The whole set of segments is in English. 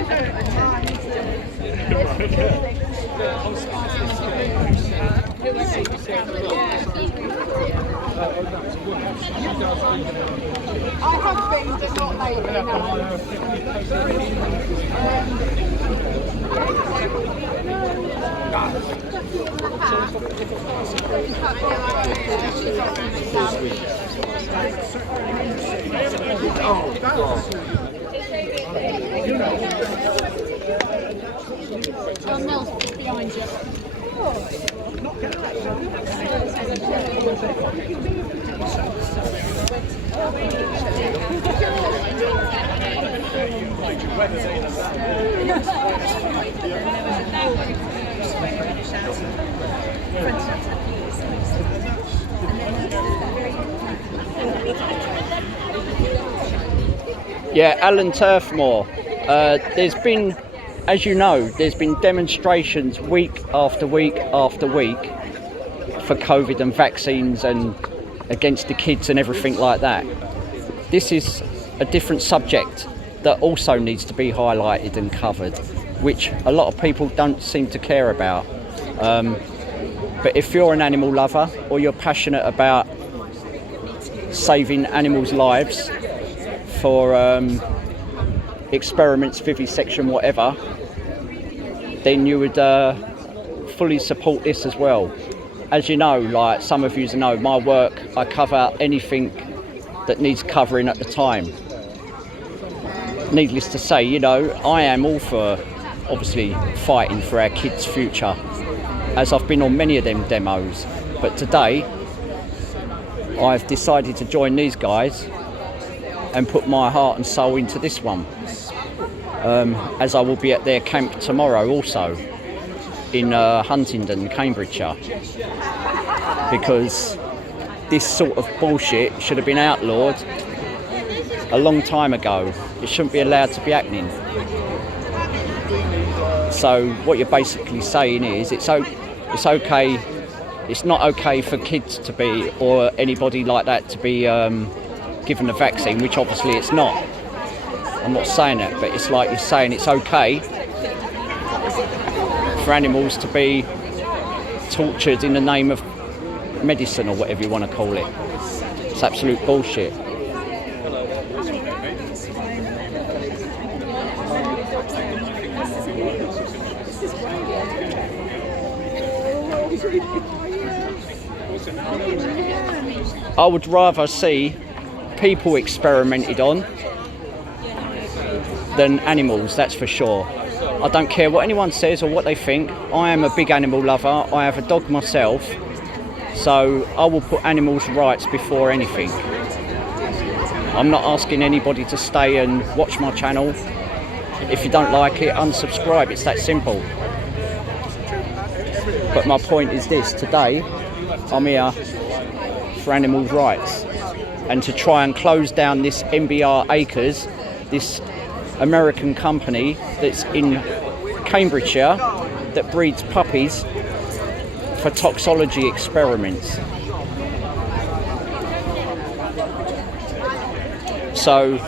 I have been, but not lately, John Nelson's behind you. Yeah, Alan Turfmore. There's been, as you know, there's been demonstrations week after week after week for COVID and vaccines and against the kids and everything like that. This is a different subject that also needs to be highlighted and covered, which a lot of people don't seem to care about. But if you're an animal lover or you're passionate about saving animals' lives for experiments, vivisection, whatever, then you would fully support this as well. As you know, like some of you know, my work, I cover anything that needs covering at the time. Needless to say, you know, I am all for obviously fighting for our kids' future, as I've been on many of them demos. But today, I've decided to join these guys and put my heart and soul into this one. As I will be at their camp tomorrow also in Huntingdon, Cambridgeshire, because this sort of bullshit should have been outlawed a long time ago. It shouldn't be allowed to be happening. So what you're basically saying is it's okay, it's not okay for kids to be, or anybody like that to be given the vaccine, which obviously it's not. I'm not saying that, but it's like you're saying it's okay for animals to be tortured in the name of medicine or whatever you want to call it. It's absolute bullshit. I would rather see people experimented on than animals, that's for sure. I don't care what anyone says or what they think. I am a big animal lover. I have a dog myself, so I will put animals' rights before anything. I'm not asking anybody to stay and watch my channel. If you don't like it, unsubscribe. It's that simple. But my point is this: today I'm here for animals' rights and to try and close down this M.B.R. Acres, this American company that's in Cambridgeshire that breeds puppies for toxology experiments. So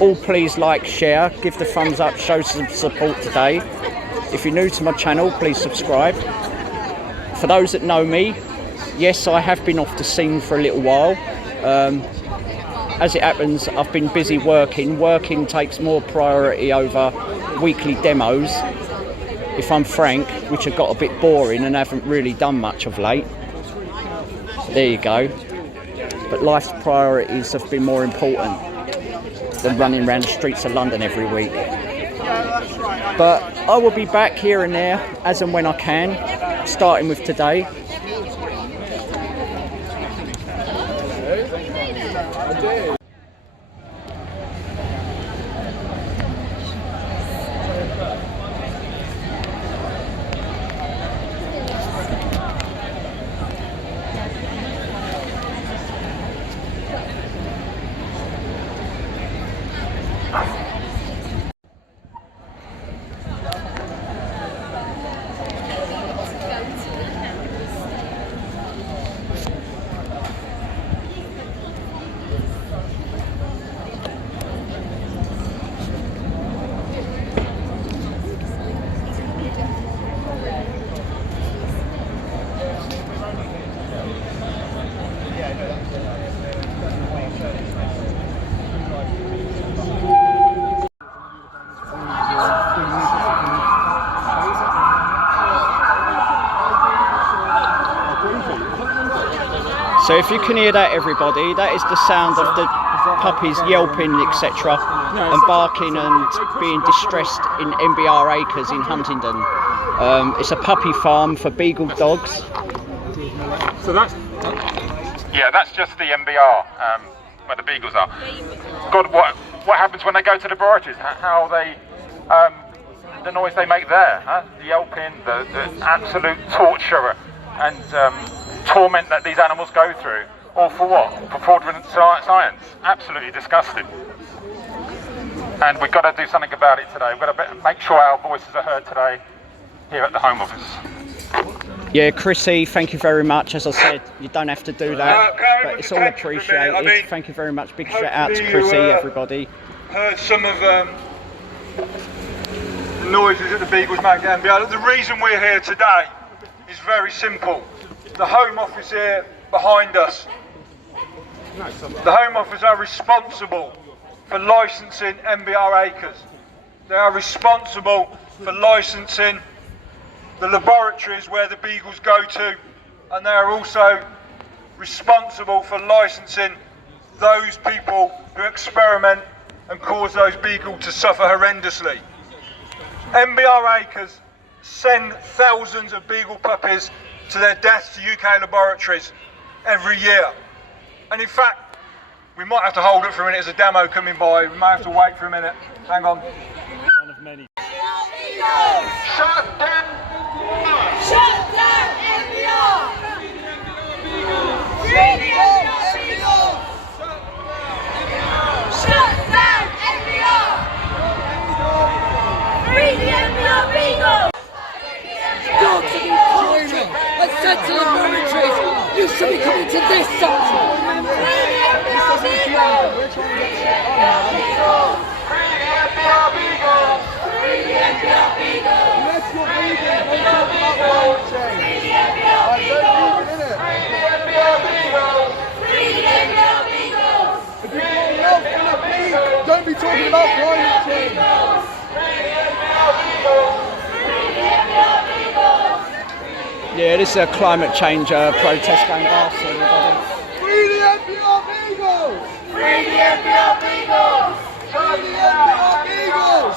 all please like, share, give the thumbs up, show some support today. If you're new to my channel, please subscribe. For those that know me, yes, I have been off the scene for a little while. As it happens, I've been busy working. Working takes more priority over weekly demos, if I'm frank, which have got a bit boring and haven't really done much of late. There you go. But life's priorities have been more important than running around the streets of London every week. But I will be back here and there as and when I can, starting with today. So if you can hear that, everybody, that is the sound of the puppies yelping, etc., and barking and being distressed in M.B.R acres in Huntingdon. It's a puppy farm for Beagle dogs. So that's... Yeah, that's just the M.B.R, where the Beagles are. God, what happens when they go to the laboratories? How they... the noise they make there, huh? The yelping, the absolute torture and torment that these animals go through. All for what? For fraudulent science. Absolutely disgusting. And we've got to do something about it today. We've got to make sure our voices are heard today here at the Home Office. Yeah, Chrissy, thank you very much. As I said, you don't have to do that, but it's all appreciated. Thank you very much. Big shout out to Chrissy, everybody. Heard some of the noises that the Beagles make down below. The reason we're here today is very simple. The Home Office here behind us. The Home Office are responsible for licensing M.B.R acres. They are responsible for licensing the laboratories where the Beagles go to, and they are also responsible for licensing those people who experiment and cause those Beagles to suffer horrendously. M.B.R acres send thousands of Beagle puppies to their deaths to UK laboratories every year. And in fact, we might have to hold it for a minute. There's a demo coming by. We might have to wait for a minute. Hang on. One of many. Shut down! Shut down M.B.R! Free the M.B.R. Beagles! Shut down M.B.R! Free the M.B.R. Beagles! Dogs are being tortured and sent to laboratories. You should be coming to this section. Free the M.B.R. Beagles! Free the M.B.R. Beagles! Free the M.B.R. Beagles! Free the M.B.R. Beagles! Let's go vegan, don't talk about poetry. Free the M.B.R. Beagles! Free the M.B.R. Beagles! Free the M.B.R. Beagles! If you want love for the beat, don't be talking about climate change. Free the M.B.R. Beagles! Free the M.B.R. Beagles! Yeah, this is a climate change protest going past, everybody. Free the M.B.R. Beagles! Free the M.B.R. Beagles! Free the M.B.R. Beagles!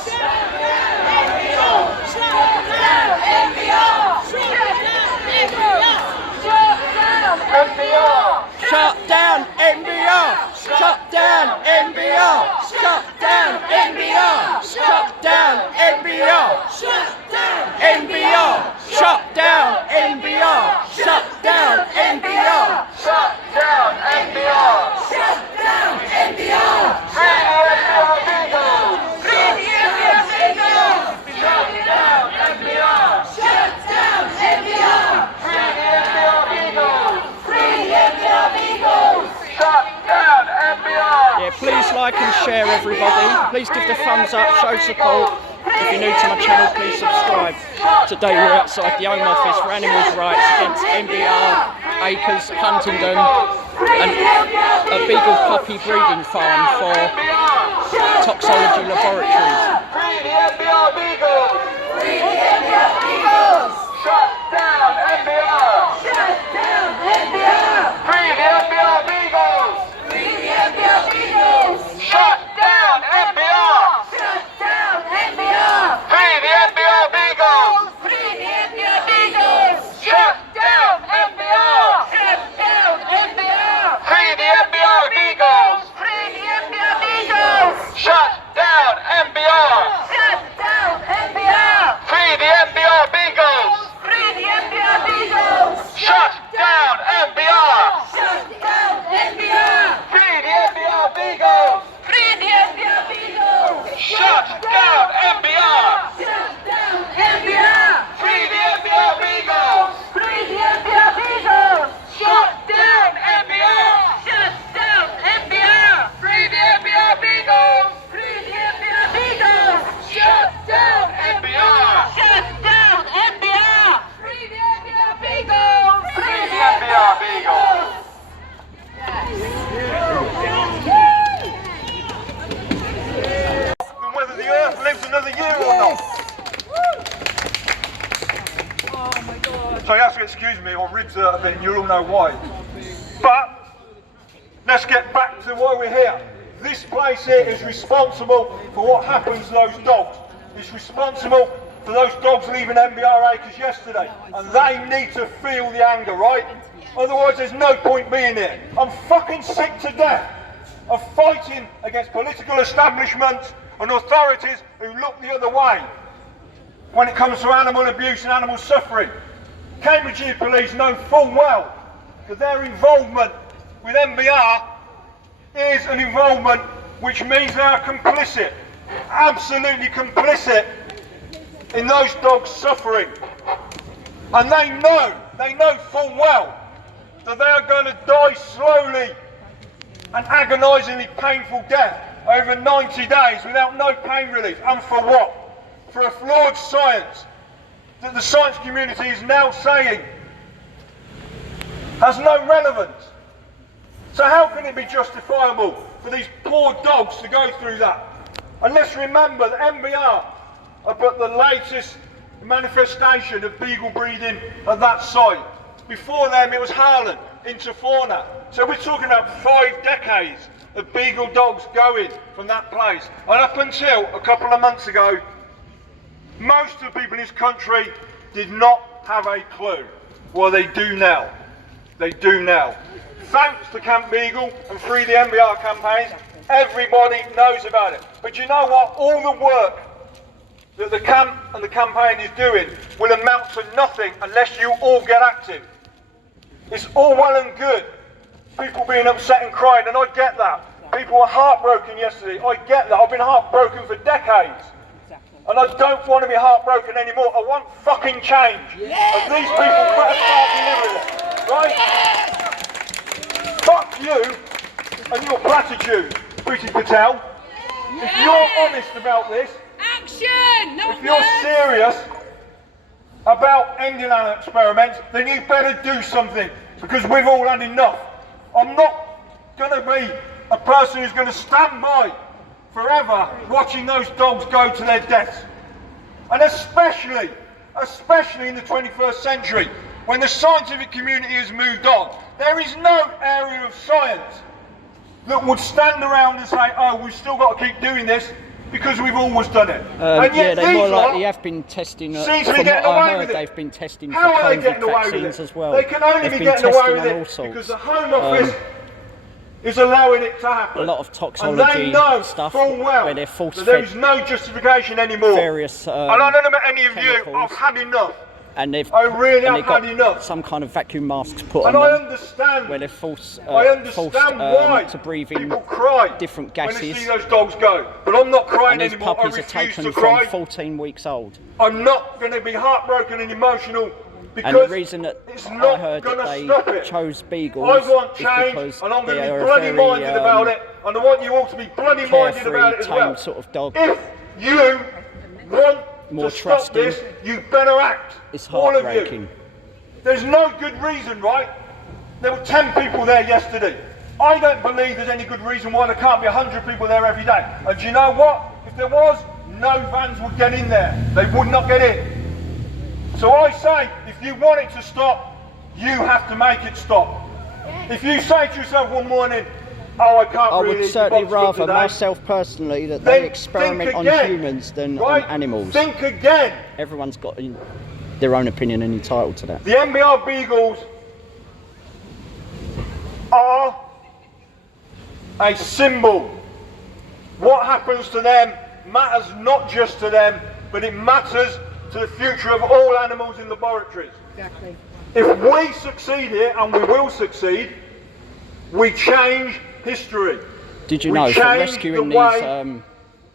Shut down M.B.R! Shut down M.B.R! Shut down M.B.R! Shut down M.B.R! M.B.R! Shut down M.B.R! Shut down M.B.R! Shut down M.B.R! Shut down M.B.R! Free the M.B.R. Beagles! Free the M.B.R. Beagles! Shut down M.B.R. Shut down M.B.R. Free the M.B.R. Beagles! Free the M.B.R. Beagles! Shut down M.B.R. Yeah, please like and share, everybody. Please give the thumbs up, show support. If you're new to my channel, please subscribe. Today we're outside the Home Office for Animals Rights against M.B.R acres, Huntingdon, and a Beagle puppy breeding farm for toxology laboratories. Free the M.B.R. Beagles! Free the M.B.R. Beagles! Shut down M.B.R. Shut down M.B.R. Free the M.B.R. Beagles! Free the M.B.R. Beagles! Shut down M.B.R. Shut down M.B.R. Free the M.B.R. Beagles! Free the M.B.R. Beagles! Shut down M.B.R. Shut down M.B.R. Free the M.B.R. Beagles! Free the M.B.R. Beagles! Shut down M.B.R. Shut down M.B.R. Free the M.B.R. Beagles! Free the M.B.R. Beagles! Shut down M.B.R. Shut down M.B.R. Free the M.B.R. Beagles! Free the M.B.R. Beagles! Shut down M.B.R. Shut down M.B.R. Free the M.B.R. Beagles! Free the M.B.R. Beagles! Shut down M.B.R. Shut down M.B.R. Free the M.B.R. Beagles! Free the M.B.R. Beagles! Shut down M.B.R. Shut down M.B.R. Free the M.B.R. Beagles! Free the M.B.R. Beagles! And whether the Earth lives another year or not. So you have to excuse me, my ribs hurt a bit, and you'll all know why. But let's get back to why we're here. This place here is responsible for what happens to those dogs. It's responsible for those dogs leaving M.B.R acres yesterday. And they need to feel the anger, right? Otherwise there's no point being here. I'm fucking sick to death of fighting against political establishments and authorities who look the other way when it comes to animal abuse and animal suffering. Cambridgeshire Police know full well that their involvement with M.B.R is an involvement which means they are complicit, absolutely complicit in those dogs suffering. And they know full well that they are going to die slowly and agonisingly painful death over 90 days without no pain relief. And for what? For a flawed science that the science community is now saying has no relevance. So how can it be justifiable for these poor dogs to go through that? And let's remember that M.B.R are but the latest manifestation of beagle breeding at that site. Before them it was Harlan, Interfauna. So we're talking about 5 decades of beagle dogs going from that place. And up until a couple of months ago, most of the people in this country did not have a clue. Well, they do now. They do now. Thanks to Camp Beagle and Free the M.B.R campaigns, everybody knows about it. But you know what? All the work that the camp and the campaign is doing will amount to nothing unless you all get active. It's all well and good, people being upset and crying, and I get that. People were heartbroken yesterday, I get that. I've been heartbroken for decades. And I don't want to be heartbroken anymore. I want fucking change. And these people better start delivering it, right? Fuck you and your platitude, Priti Patel. If you're honest about this, action! No, if you're serious about ending animal experiments, then you better do something, because we've all had enough. I'm not going to be a person who's going to stand by forever watching those dogs go to their deaths. And especially in the 21st century, when the scientific community has moved on, there is no area of science that would stand around and say, oh, we've still got to keep doing this because we've always done it. And yet yeah, they more lot likely have been testing, seem from to be getting what I away heard, with it. they've been testing How for are they COVID getting away with vaccines it? as well. They can only They've be been getting away testing with on all it sorts. because the Home Office is allowing it to happen. A lot of And toxicology they know stuff full well where they're force that there fed is no justification anymore. various and I don't know about any of chemicals. you, I've had enough. and they've I really and have they've got had enough. some kind of vacuum masks put And on I them understand. where they're forced why to breathe in people cry different when gases. they see those dogs go. But I'm not crying And these anymore. I puppies are refuse taken to from cry. 14 weeks old. I'm not going to be heartbroken and emotional because And the reason that it's I not heard going that to they stop it. chose Beagles I want is change, because and I'm going they to be are bloody a very minded about it, and I want you all to be bloody minded carefree, about it as well. tame sort of dog. If you want More to stop trusting. this, you better act. It's all of you. heartbreaking. There's no good reason, right? There were 10 people there yesterday. I don't believe there's any good reason why there can't be 100 people there every day. And do you know what? If there was, no vans would get in there. They would not get in. So I say, if you want it to stop, you have to make it stop. If you say to yourself one morning, oh, I can't I really would eat certainly box food rather, today, myself personally, that then they experiment think on again, humans than right? on animals. Think again. Everyone's got their own opinion and entitled to that. The M.B.R Beagles are a symbol. What happens to them matters not just to them, but it matters to the future of all animals in laboratories. Exactly. If we succeed here, and we will succeed, we change history. Did you We know, from change rescuing the way these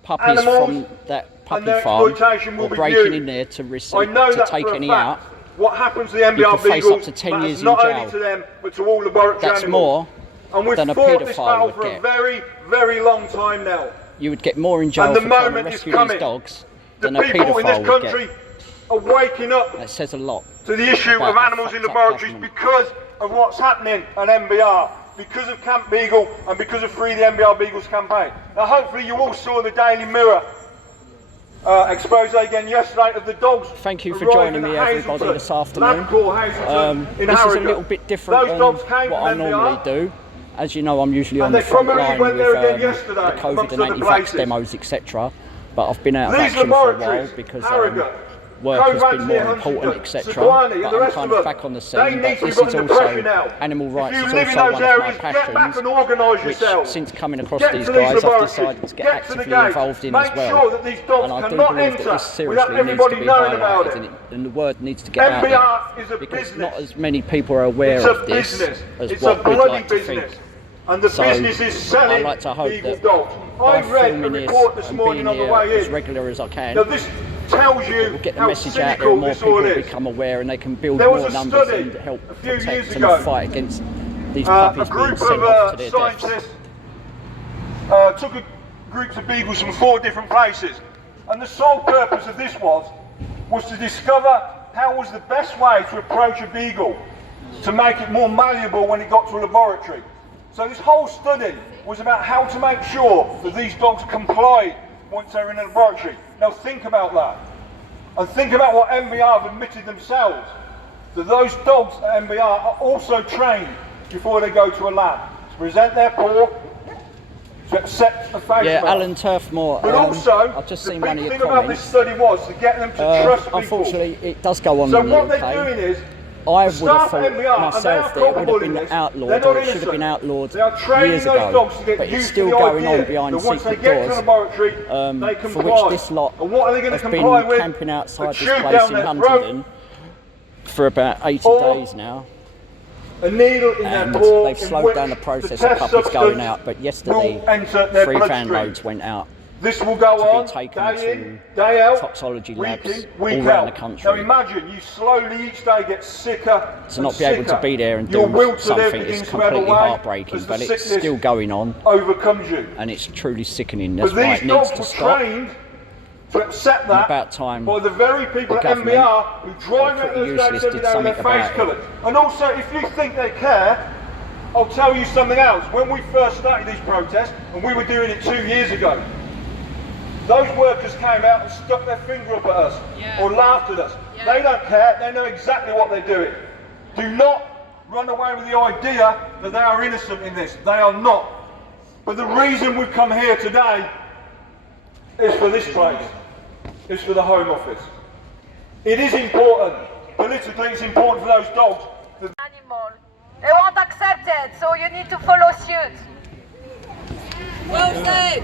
puppies animals from that and puppy their farm, exploitation will or be breaking viewed. in there to I know to that take for a any fact. out, What happens to the M.B.R you could face Beagles up to 10 matters years in not jail. only to them, but to all laboratory that's animals. more And we've than a fought this paedophile battle would for a get. very, very long time now. You would get more in jail And the for trying to moment is rescue coming. these dogs The than a people in this paedophile would country get. are waking up That says a lot. to the issue about of our animals in fucked up laboratories government. because of what's happening at M.B.R, because of Camp Beagle and because of Free the M.B.R Beagles campaign. Now hopefully you all saw the Daily Mirror expose again yesterday of the dogs. Thank you for joining me, everybody, this afternoon. This is a little bit different than what I normally do. As you know, I'm usually on the front line with the COVID and anti-vax demos, etc. But I've been out of action for a while because work has been more important, etc. But I'm kind of back on the scene. But this is also, animal rights is also one of my passions, which since coming across these guys, I've decided to get actively involved in as well. And I do believe that this seriously needs to be highlighted, and the word needs to get out there, because not as many people are aware of this as what we'd like to think. And the business is selling I like to hope Beagle that dogs. by I read a filming this report this and morning being on the here way as in. regular as I can, Now this tells you we'll get the how message out there, and more people will become aware, and they can build more numbers and help protect and fight against these puppies being sent off to their deaths. Scientists took a group of beagles from 4 different places, and the sole purpose of this was to discover how was the best way to approach a beagle to make it more malleable when it got to a laboratory. So this whole study was about how to make sure that these dogs complied once they're in a laboratory. Now think about that. And think about what M.B.R have admitted themselves, that those dogs at M.B.R are also trained before they go to a lab to present their paw, to accept a face mask. Alan Turfmore, but also, I've just the seen big one of your thing about this comments. study was to get them to trust people. Unfortunately, it does go on So in the what UK. they're doing is, I would have staff thought at M.B.R, myself that it would have been outlawed, or it should have been outlawed years ago, but it's still going on behind secret doors, for which this lot have been camping outside this place in Huntingdon for about 80 days now. A needle in And their paw, they've slowed down the process of puppies going out, but yesterday 3 van loads went out This will go to on be taken day in, to day out, toxology week labs in, all week around out. the country. Now imagine you slowly each day get sicker To not be able to be there and do something is completely heartbreaking, but it's still going on, overcomes you. and it's truly sickening. That's But why these it needs dogs to were stop. trained to accept that About time by the very people the at M.B.R who government drive or out pretty those days useless every did day with their something face about it. coloured. And also, if you think they care, I'll tell you something else. When we first started these protests, and we were doing it 2 years ago, those workers came out and stuck their finger up at us, or laughed at us. They don't care, they know exactly what they're doing. Do not run away with the idea that they are innocent in this. They are not. But the reason we've come here today is for this place. It's for the Home Office. It is important. Politically, it's important for those dogs. Animal. They won't accept it, so you need to follow suit. Well said.